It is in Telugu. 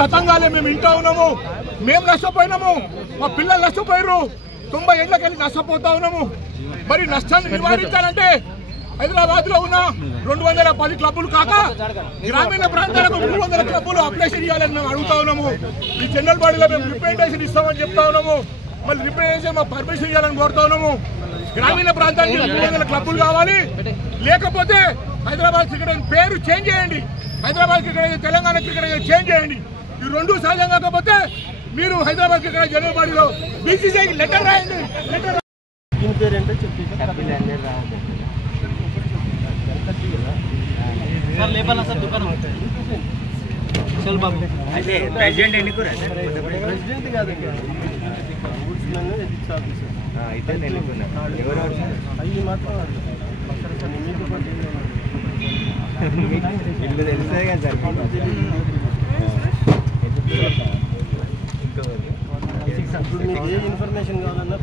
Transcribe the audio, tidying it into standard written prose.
గతంగానే మేము ఇంటా ఉన్నాము, మేము నష్టపోయినాము, మా పిల్లలు నష్టపోయారు, 90 ఏళ్ళకెళ్ళి నష్టపోతా ఉన్నాము. మరి నష్టాన్ని నివారించాలంటే హైదరాబాద్ లో ఉన్న 210 క్లబ్బులు కాక గ్రామీణ ప్రాంతాలకు 300 క్లబ్బులు అప్లికేషన్ ఇవ్వాలని మేము అడుగుతా ఉన్నాము. ఈ జనరల్ బాడీలో మేము రిప్రజెంటేషన్ ఇస్తామని చెప్తా ఉన్నాము. మళ్ళీ రిప్రజెంటేషన్ మాకు పర్మిషన్ ఇవ్వాలని కోరుతా ఉన్నాము. గ్రామీణ ప్రాంతానికి 300 క్లబ్బులు కావాలి, లేకపోతే హైదరాబాద్ క్రికెట్ పేరు చేంజ్ చేయండి, Hyderabad cricket Telangana cricket change చేయండి. ఈ రెండు సాధ్యం కాకపోతే మీరు హైదరాబాద్ క్రికెట్ జనరల్ బాడీలో బీసీసీఐకి లెటర్ రాయండి. అయితే ప్రెసిడెంట్ ఎన్నుకోరా? ప్రెసిడెంట్ కాదు, అయితే ఎన్నుకున్నా. ఎవరెవరు అవి మాత్రం ఇల్లు తెలుస్తుంది కదా సార్. మీకు ఏ ఇన్ఫర్మేషన్ కావాలన్నా